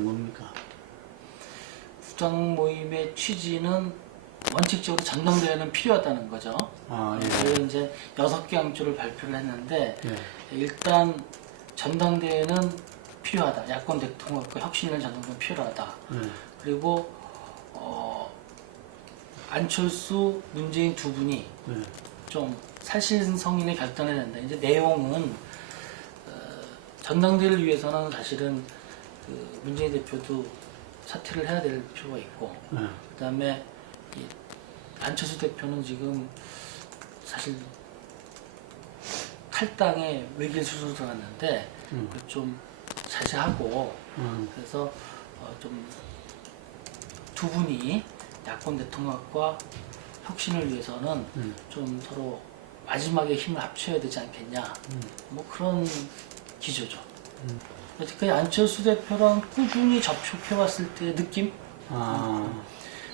뭡니까? 부당 모임의 취지는 원칙적으로 전당대회는 필요하다는 거죠. 아, 예. 그래서 이제 여섯 개 항조를 발표를 했는데 예. 일단 전당대회는 필요하다. 야권 대통합과 혁신이라는 전당대회는 필요하다. 예. 그리고 어, 안철수, 문재인 두 분이 예. 좀 있는 결단을 된다. 이제 내용은 어, 전당대회를 위해서는 사실은 그 문재인 대표도 사퇴를 해야 될 필요가 있고 예. 그다음에 이 안철수 대표는 지금 사실 탈당에 외길 수술 들어갔는데 음. 그걸 좀 자제하고 음. 그래서 어, 좀두 분이 야권 대통합과 혁신을 위해서는 음. 좀 서로 마지막에 힘을 합쳐야 되지 않겠냐 음. 뭐 그런 기조죠. 여태까지 안철수 대표랑 꾸준히 접촉해왔을 때의 느낌? 아,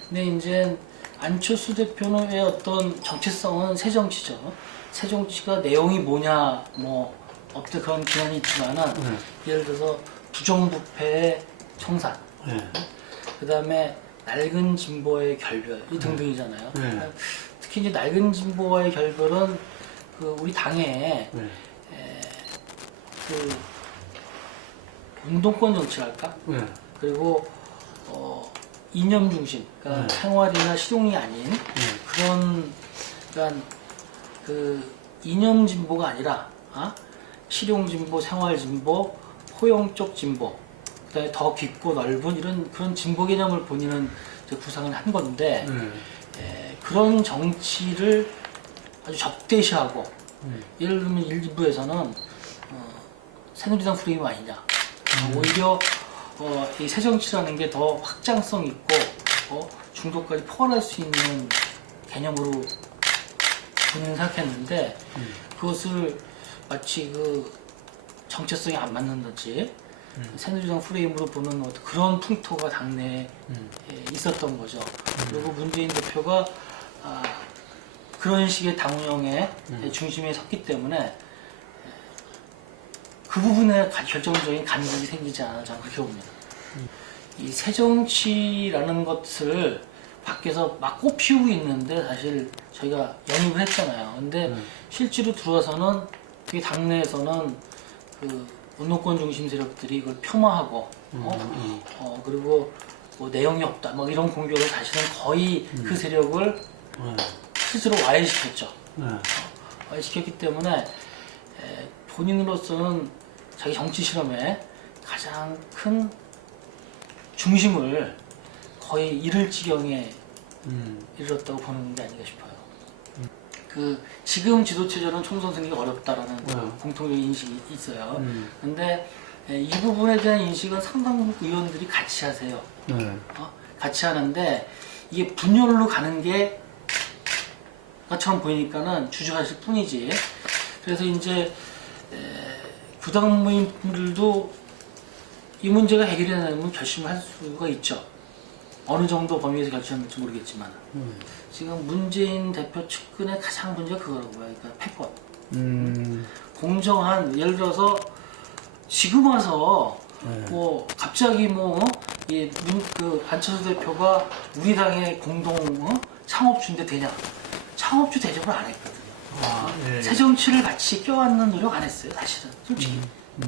근데 이제 안철수 대표는 왜 어떤 정체성은 새 정치죠. 새 정치가 내용이 뭐냐, 뭐, 어때 그런 비난이 있지만은, 네. 예를 들어서 부정부패의 청산, 예. 그 다음에 낡은 진보의 결별, 이 등등이잖아요. 네. 특히 이제 낡은 진보와의 결별은 그 우리 당에 예. 그 운동권 정치랄까? 예. 그리고 어, 이념 중심, 그러니까 네. 생활이나 실용이 아닌 그런 그러니까 그 이념 진보가 아니라 아? 실용 진보, 생활 진보, 포용적 진보, 그다음에 더 깊고 넓은 이런 그런 진보 개념을 본인은 구상을 한 건데 예. 에, 그런 정치를 아주 적대시하고 음. 예를 들면 일부에서는 어, 새누리당 프레임 아니냐 어, 오히려 어, 이 새정치라는 게 더 확장성 있고 어, 중도까지 포괄할 수 있는 개념으로 본인은 생각했는데 그것을 마치 그 정체성이 안 맞는다지 새누리당 프레임으로 보는 어떤 그런 풍토가 당내에 음. 예, 있었던 거죠. 그리고 문재인 대표가 아, 그런 식의 당 운영의 중심에 섰기 때문에 예, 그 부분에 가- 결정적인 간극이 생기지 않아 저는 그렇게 봅니다. 이 새정치라는 것을 밖에서 막 꽃피우고 있는데 사실 저희가 영입을 했잖아요. 근데 실제로 들어와서는 그게 당내에서는 그 운동권 중심 세력들이 이걸 폄하하고 어? 어, 그리고 뭐 내용이 없다 뭐 이런 공격을 사실은 거의 그 세력을 예. 스스로 와해시켰죠. 예. 와해시켰기 때문에 에, 본인으로서는 자기 정치 실험에 가장 큰 중심을 거의 잃을 지경에 음. 이르렀다고 보는 게 아닌가 싶어요. 그 지금 지도체제는 총선 승리가 어렵다라는 그 네. 공통적인 인식이 있어요. 음. 근데 에, 이 부분에 대한 인식은 상당 부 의원들이 같이 하세요. 네. 어? 같이 하는데 이게 분열로 가는 게 것처럼 보이니까는 주저하실 뿐이지. 그래서 이제 에, 부당 모임들도 이 문제가 해결이 되면 결심을 할 수가 있죠. 어느 정도 범위에서 결심할지 모르겠지만 음. 지금 문재인 대표 측근의 가장 문제가 그거라고요. 그러니까 패권. 음. 공정한 예를 들어서 지금 와서 네. 뭐 갑자기 뭐이문그 안철수 대표가 우리 당의 공동 어? 창업주인데 되냐? 창업주 대접을 안 했거든요. 아, 예. 새 정치를 같이 껴안는 노력 안 했어요. 사실은 솔직히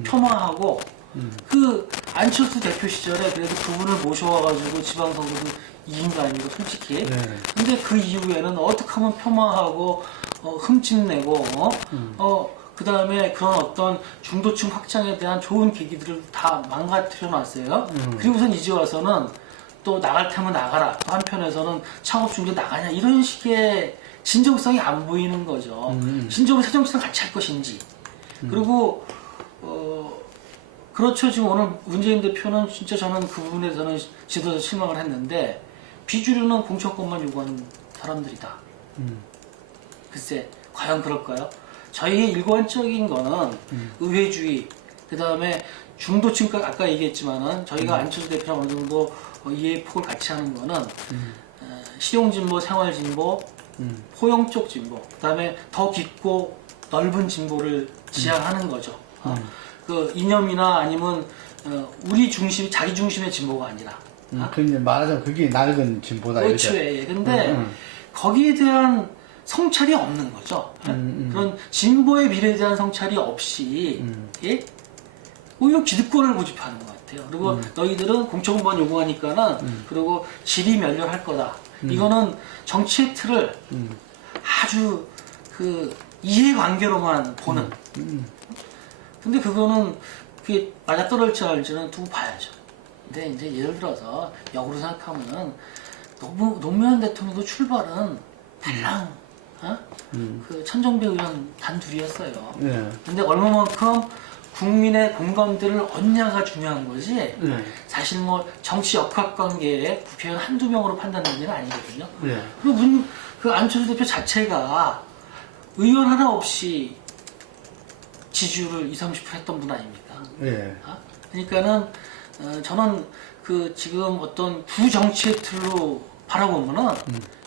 폄하하고 음. 그 안철수 대표 시절에 그래도 그분을 모셔와가지고 지방선거도 이긴 거 아니고 솔직히. 네. 근데 그 이후에는 어떻게 하면 폄하하고 어, 흠집내고 어, 어, 그 다음에 그런 어떤 중도층 확장에 대한 좋은 계기들을 다 망가뜨려 놨어요. 그리고선 이제 와서는 또 나갈 테면 나가라. 또 한편에서는 창업 중도 나가냐 이런 식의 진정성이 안 보이는 거죠. 음. 진정으로 새정치랑 같이 할 것인지. 그리고 어, 그렇죠. 지금 오늘 문재인 대표는 진짜 저는 그 부분에 서는 지도자 실망을 했는데 비주류는 공천권만 요구하는 사람들이다. 음. 글쎄, 과연 그럴까요? 저희의 일관적인 거는 의회주의, 그 다음에 중도층까지 아까 얘기했지만은 저희가 안철수 대표랑 어느 정도 어, 이해 폭을 같이 하는 거는 어, 실용진보, 생활진보, 음. 포용적 진보, 그 다음에 더 깊고 넓은 진보를 지향하는 거죠. 어, 그 이념이나 아니면 어, 우리 중심, 자기 중심의 진보가 아니라 음, 그 이제 말하자면 그게 낡은 진보다 그렇죠. 이거죠. 예. 근데 음, 음. 거기에 대한 성찰이 없는 거죠. 예? 음, 음. 그런 진보의 미래에 대한 성찰이 없이 음. 예? 오히려 기득권을 고집하는 것 같아요. 그리고 음. 너희들은 공천권 요구하니까는 그리고 질이 멸렬할 거다. 이거는 정치의 틀을 음. 아주 그 이해관계로만 보는. 음. 근데 그거는 그게 맞아 떨어질지 알지는 두고 봐야죠. 근데 이제 예를 들어서 역으로 생각하면은 노무, 노무현 대통령도 출발은 달랑 어? 음. 그 천정배 의원 단 둘이었어요. 예. 근데 얼마만큼 국민의 공감대를 얻냐가 중요한 거지. 예. 사실 뭐 정치 역학 관계에 국회의원 한두 명으로 판단되는 일은 아니거든요. 예. 그리고 문, 그 안철수 대표 자체가 의원 하나 없이 지지율을 20, 30% 했던 분 아닙니까? 예. 아? 그러니까는 어, 저는 그 지금 어떤 구정치의 틀로 바라보면은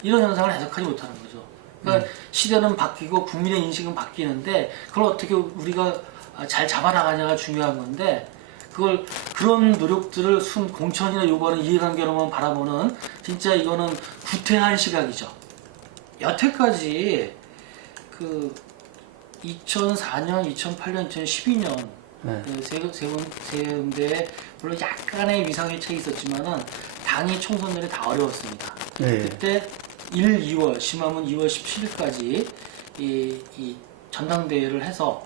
이런 현상을 해석하지 못하는 거죠. 그러니까 시대는 바뀌고 국민의 인식은 바뀌는데 그걸 어떻게 우리가 잘 잡아나가냐가 중요한 건데 그걸 그런 노력들을 순 공천이나 요구하는 이해관계로만 바라보는 진짜 이거는 구태한 시각이죠. 여태까지 그 2004년, 2008년, 2012년 네. 그 세, 세, 군- 세 군데에 물론 약간의 위상의 차이 있었지만은 당이 총선들이 다 어려웠습니다. 예. 그때 1, 2월, 심하면 2월 17일까지 이, 이 전당대회를 해서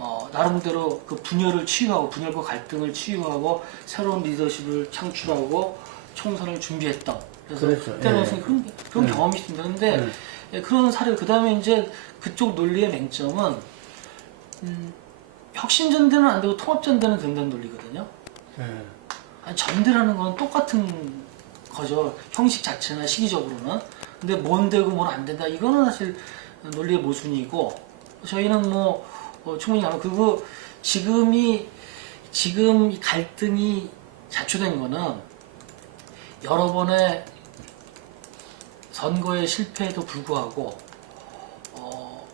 어, 나름대로 그 분열을 치유하고 분열과 갈등을 치유하고 새로운 리더십을 창출하고 총선을 준비했던 그래서 그렇죠. 그때는 예. 그런, 그런 네. 경험이 있습니다. 근데 네. 예, 그런 사례 그 다음에 이제 그쪽 논리의 맹점은 음, 혁신 전대는 안 되고 통합 전대는 된다는 논리거든요. 예. 아니, 전대라는 건 똑같은 거죠. 형식 자체나 시기적으로는. 근데 뭔 되고 뭘안 된다. 이거는 사실 논리의 모순이고 저희는 뭐 어, 충분히 알고 그리고 지금이 지금 이 갈등이 자초된 거는 여러 번의 선거의 실패에도 불구하고 어,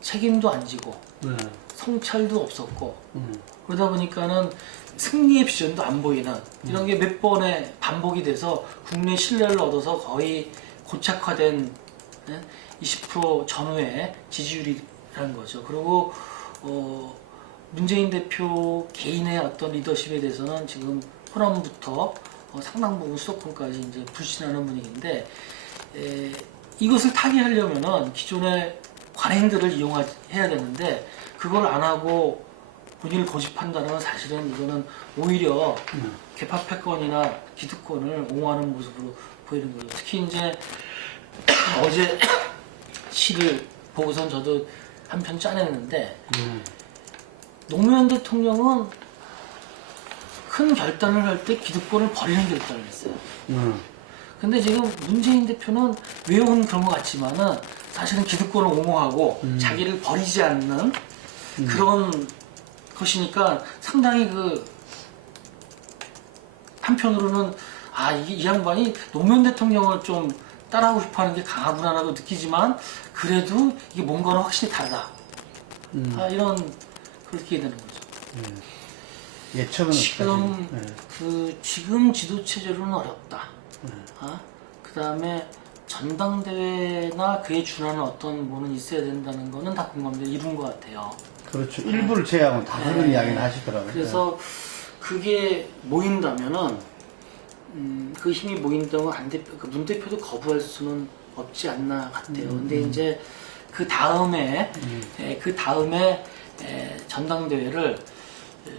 책임도 안 지고 네. 성찰도 없었고 음. 그러다 보니까는 승리의 비전도 안 보이는 이런 게 몇 번의 반복이 돼서 국내 신뢰를 얻어서 거의 고착화된 예? 20% 전후의 지지율이라는 거죠. 그리고 어, 문재인 대표 개인의 어떤 리더십에 대해서는 지금 호남부터 어, 상당 부분 수도권까지 이제 불신하는 분위기인데 에, 이것을 타개하려면은 기존의 관행들을 이용해야 되는데 그걸 안 하고 본인을 고집한다는 건 사실은 이거는 오히려 음. 개파 패권이나 기득권을 옹호하는 모습으로 보이는 거죠. 특히 이제 어제 시를 보고선 저도 한 편 짜냈는데 음. 노무현 대통령은 큰 결단을 할 때 기득권을 버리는 결단을 했어요. 음. 근데 지금 문재인 대표는 외운 그런 것 같지만은 사실은 기득권을 옹호하고 음. 자기를 버리지 않는 그런 것이니까 상당히 그 한편으로는 아, 이, 이 양반이 노무현 대통령을 좀 따라하고 싶어 하는 게 강하구나라고 느끼지만 그래도 이게 뭔가는 확실히 다르다. 음. 아, 이런 그렇게 되는 거죠. 예측은 지금 지금. 그 지금 지도 체제로는 어렵다. 아? 그 다음에 전당대회나 그에 준하는 어떤 뭐는 있어야 된다는 거는 다 공감대 이룬 것 같아요. 예. 그렇죠. 일부를 제외하고는 다 그런 네. 이야기는 하시더라고요. 그래서 그게 모인다면은 음, 그 힘이 모인다면 안 대표, 그문 대표도 거부할 수는 없지 않나 같아요. 근데 이제 그 다음에 에, 그 다음에 에, 전당대회를 에,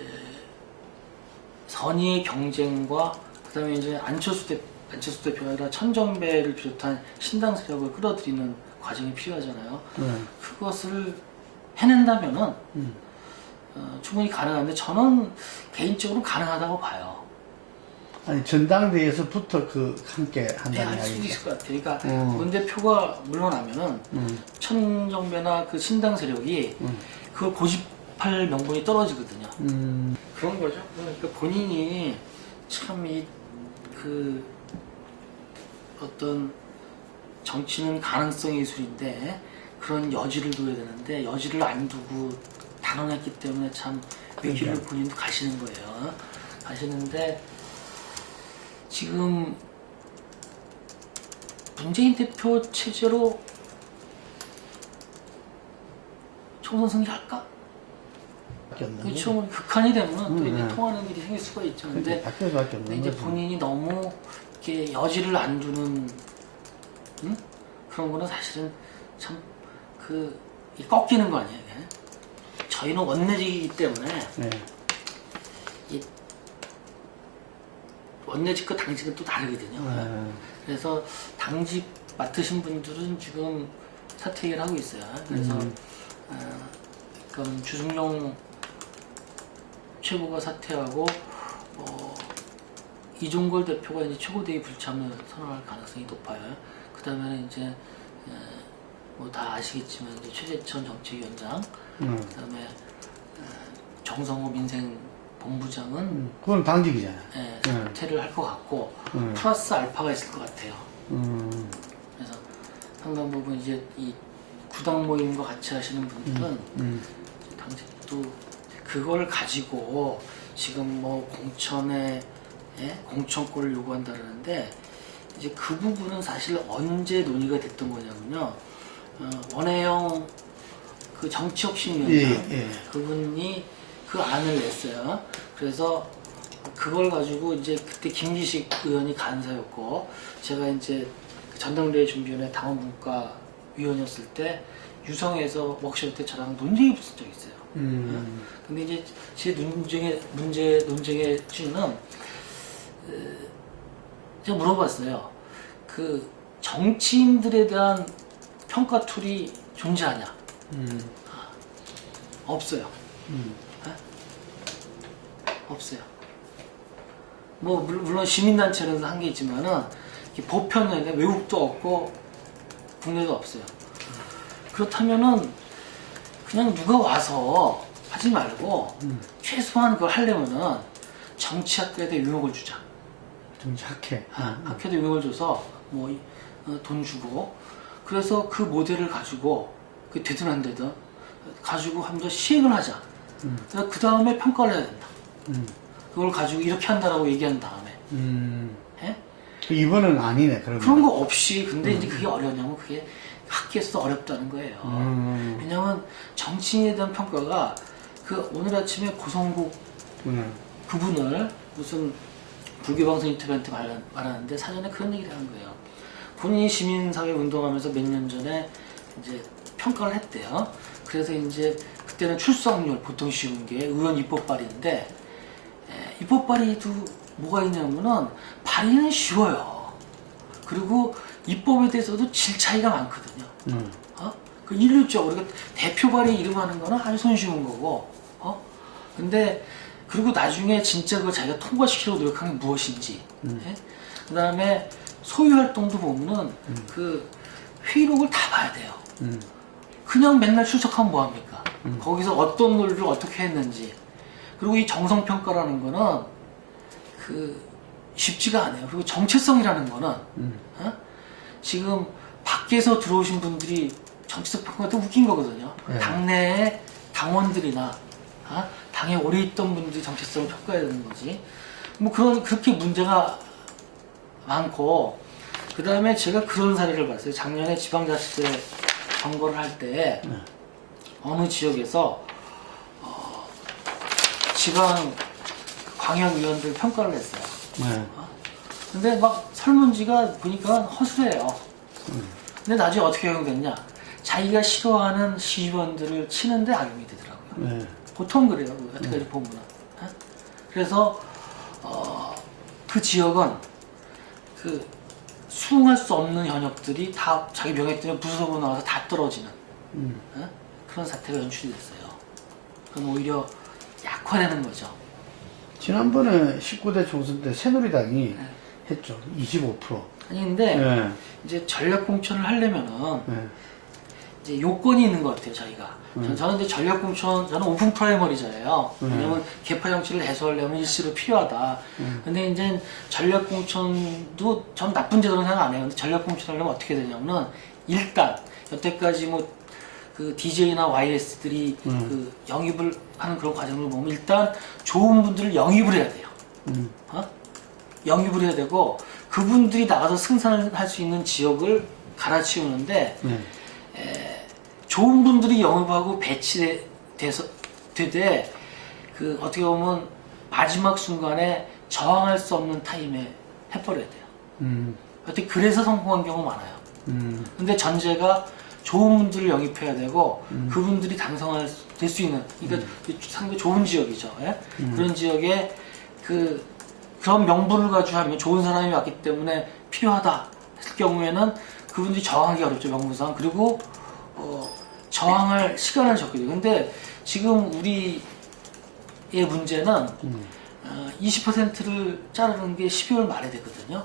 선의의 경쟁과 그다음에 이제 안철수 대 안철수 대표가 아니라 천정배를 비롯한 신당 세력을 끌어들이는 과정이 필요하잖아요. 네. 그것을 해낸다면은 음. 어, 충분히 가능한데 저는 개인적으로 가능하다고 봐요. 아니 전당대회에서부터 그 함께 네, 한다는 할 수도 이야기죠. 있을 것 같아요. 그러니까 음. 문 대표가 물러나면은 음. 천정배나 그 신당 세력이 음. 그걸 고집할 명분이 떨어지거든요. 음. 그런 거죠. 그러니까 본인이 참 이 그 어떤 정치는 가능성의 예술인데 그런 여지를 둬야 되는데 여지를 안 두고 단언했기 때문에 참 외길로 본인도 가시는 거예요. 가시는데 지금 문재인 대표 체제로 총선 승리할까? 그. 총은 극한이 되면 또 음, 이제 네. 통하는 일이 생길 수가 있죠. 근데 이제. 본인이 너무 이렇게 여지를 안 주는 음? 그런 거는 사실은 참그 꺾이는 거 아니에요. 저희는 원내직이기 때문에 네. 원내직과 당직은 또 다르거든요. 네. 그래서 당직 맡으신 분들은 지금 사퇴를 하고 있어요. 그래서 음. 어, 그럼 주승용 최고가 사퇴하고 어, 이종걸 대표가 이제 최고대의 불참을 선언할 가능성이 높아요. 그 다음에는 이제 뭐다 아시겠지만 이제 최재천 정책위원장, 음. 그 다음에 정성호 민생 본부장은 음. 그건 당직이잖아. 예, 음. 사퇴를 할 것 같고 음. 플러스 알파가 있을 것 같아요. 음. 그래서 상당 부분 이제 이 구당 모임과 같이 하시는 분들은 음. 당직도 그걸 가지고 지금 뭐 공천에 예? 공천권을 요구한다는데 이제 그 부분은 사실 언제 논의가 됐던 거냐면요. 어, 원혜영 그 정치혁신위원장 예, 예. 그분이 그 안을 냈어요. 그래서 그걸 가지고 이제 그때 김기식 의원이 간사였고 제가 이제 전당대회 준비위원회 당원문과 위원이었을 때 유성에서 워크숍 때 저랑 논쟁이 붙은 적이 있어요. 음. 근데 이제 제 논쟁의 문제 논쟁의 주는 어, 제가 물어봤어요. 그 정치인들에 대한 평가 툴이 존재하냐? 음. 없어요. 음. 없어요. 뭐 물- 물론 시민단체는 한게 있지만은 보편에 외국도 없고 국내도 없어요. 그렇다면은 그냥 누가 와서 하지 말고 음. 최소한 그걸 하려면은 정치학교에다 유혹을 주자. 정치 학회. 아, 학회도 유혹을 줘서 뭐 돈 주고 그래서 그 모델을 가지고 그 되든 안 되든 가지고 한번 시행을 하자. 음. 그 다음에 평가를 해야 된다. 음. 그걸 가지고 이렇게 한다라고 얘기한 다음에 음. 예? 그 이번은 아니네, 그러면. 그런 거 없이 근데 이제 그게 어려냐면 그게 학계에서 어렵다는 거예요. 음. 왜냐하면 정치인에 대한 평가가 그 오늘 아침에 고성국 음. 그분을 무슨 불교방송 인터뷰한테 말- 말하는데 사전에 그런 얘기를 한 거예요. 본인이 시민사회 운동하면서 몇 년 전에 이제 평가를 했대요. 그래서 이제 그때는 출석률 보통 쉬운 게 의원 입법 발의인데 에, 입법 발의도 뭐가 있냐면은 발의는 쉬워요. 그리고 입법에 대해서도 질 차이가 많거든요. 음. 어? 그 일률적으로 그러니까 대표 발의 이름 하는 거는 아주 손쉬운 거고 어? 근데 그리고 나중에 진짜 그걸 자기가 통과시키려고 노력하는 게 무엇인지 예? 그 다음에 소유 활동도 보면은 그 회의록을 다 봐야 돼요 음. 그냥 맨날 출석하면 뭐합니까 거기서 어떤 논리를 어떻게 했는지 그리고 이 정성평가라는 거는 그 쉽지가 않아요 그리고 정체성이라는 거는 음. 어? 지금 밖에서 들어오신 분들이 정치적 평가도 웃긴 거거든요. 네. 당내의 당원들이나 어? 당에 오래 있던 분들이 정체성을 평가해야 되는 거지. 뭐 그런 그렇게 문제가 많고 그 다음에 제가 그런 사례를 봤어요. 작년에 지방자치제 선거를 할때 네. 어느 지역에서 어, 지방 광역위원들 평가를 했어요. 네. 근데 막 설문지가 보니까 허술해요. 음. 근데 나중에 어떻게 적용됐냐? 자기가 싫어하는 시의원들을 치는데 악용이 되더라고요. 네. 보통 그래요. 그 여태까지 보면은. 어? 그래서 어, 그 지역은 그 수긍할 수 없는 현역들이 다 자기 명예 때문에 부수고 나와서 다 떨어지는 음. 어? 그런 사태가 연출이 됐어요. 그럼 오히려 약화되는 거죠. 지난번에 19대 총선 때 새누리당이 네. 했죠. 25%. 아니 근데 네. 이제 전략 공천을 하려면은 네. 이제 요건이 있는 것 같아요, 저희가. 전- 저는 이제 전략 공천, 저는 오픈 프라이머리잖아요. 음. 왜냐면 개파 정치를 해소하려면 일시로 필요하다. 근데 이제 전략 공천도 전 나쁜 제도는 생각 안 해요. 근데 전략 공천 하려면 어떻게 되냐면은 일단 여태까지 뭐 그 DJ나 YS들이 음. 그 영입을 하는 그런 과정을 보면 일단 좋은 분들을 영입을 해야 돼요. 음. 어? 영입을 해야 되고 그분들이 나가서 생산을 할 수 있는 지역을 갈아치우는데 네. 좋은 분들이 영입하고 배치돼서 되되 그 어떻게 보면 마지막 순간에 저항할 수 없는 타임에 해버려야 돼요. 음. 어떻게 그래서 성공한 경우 많아요. 음. 근데 전제가 좋은 분들을 영입해야 되고 그분들이 당선할 될 수 있는 그러니까 상당히 좋은 지역이죠. 예? 그런 지역에 그 그런 명분을 가지고 하면 좋은 사람이 왔기 때문에 필요하다 했을 경우에는 그분들이 저항하기 어렵죠 명분상 그리고 어, 저항할 시간을 적게 돼요. 근데 지금 우리의 문제는 음. 어, 20%를 자르는 게 12월 말에 되거든요.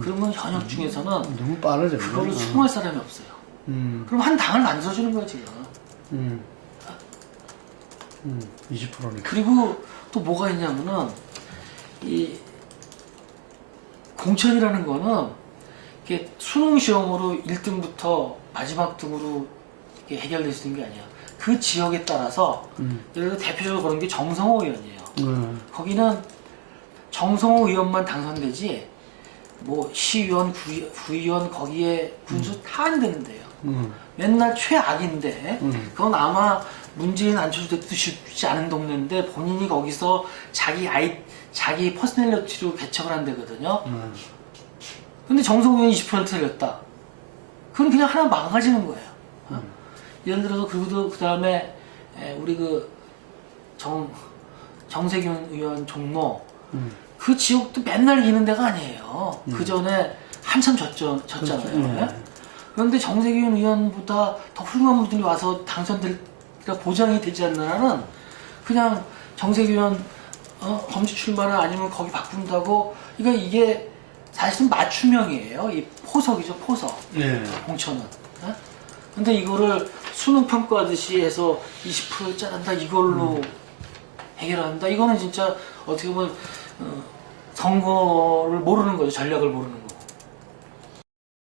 그러면 현역 중에서는 너무 빠르죠. 음. 수긍할 사람이 없어요. 음. 그럼 한 당을 만들어주는 거지. 음. 음. 20%니까. 그리고 또 뭐가 있냐면은 이 공천이라는 거는 이게 수능 시험으로 1등부터 마지막 등으로 해결될 수 있는 게 아니야. 그 지역에 따라서 음. 예를 들어 대표적으로 그런 게 정성호 의원이에요. 음. 거기는 정성호 의원만 당선되지 뭐 시의원, 구의, 구의원 거기에 군수 다안 되는데요. 음. 맨날 최악인데 음. 그건 아마 문재인 안철수도 쉽지 않은 동네인데 본인이 거기서 자기 아이 자기 퍼스널리티로 개척을 한대거든요. 음. 근데 정성호 의원이 20% 틀렸다. 그건 그냥 하나 망가지는 거예요. 어? 음. 예를 들어서 그리고 그 다음에 우리 그정 정세균 의원 종로 음. 그 지역도 맨날 이기는 데가 아니에요. 그 전에 한참 졌죠, 졌잖아요. 그렇죠. 예? 그런데 정세균 의원보다 더 훌륭한 분들이 와서 당선될 까 보장이 되지 않는 한은 그냥 정세균 어, 검지 출마를 아니면 거기 바꾼다고 그러니까 이게 사실은 맞춤형이에요. 이 포석이죠, 포석. 예. 공천은. 예? 근데 이거를 수능 평가하듯이 해서 20% 짜란다 이걸로 해결한다. 이거는 진짜 어떻게 보면 어, 선거를 모르는 거죠. 전략을 모르는 거.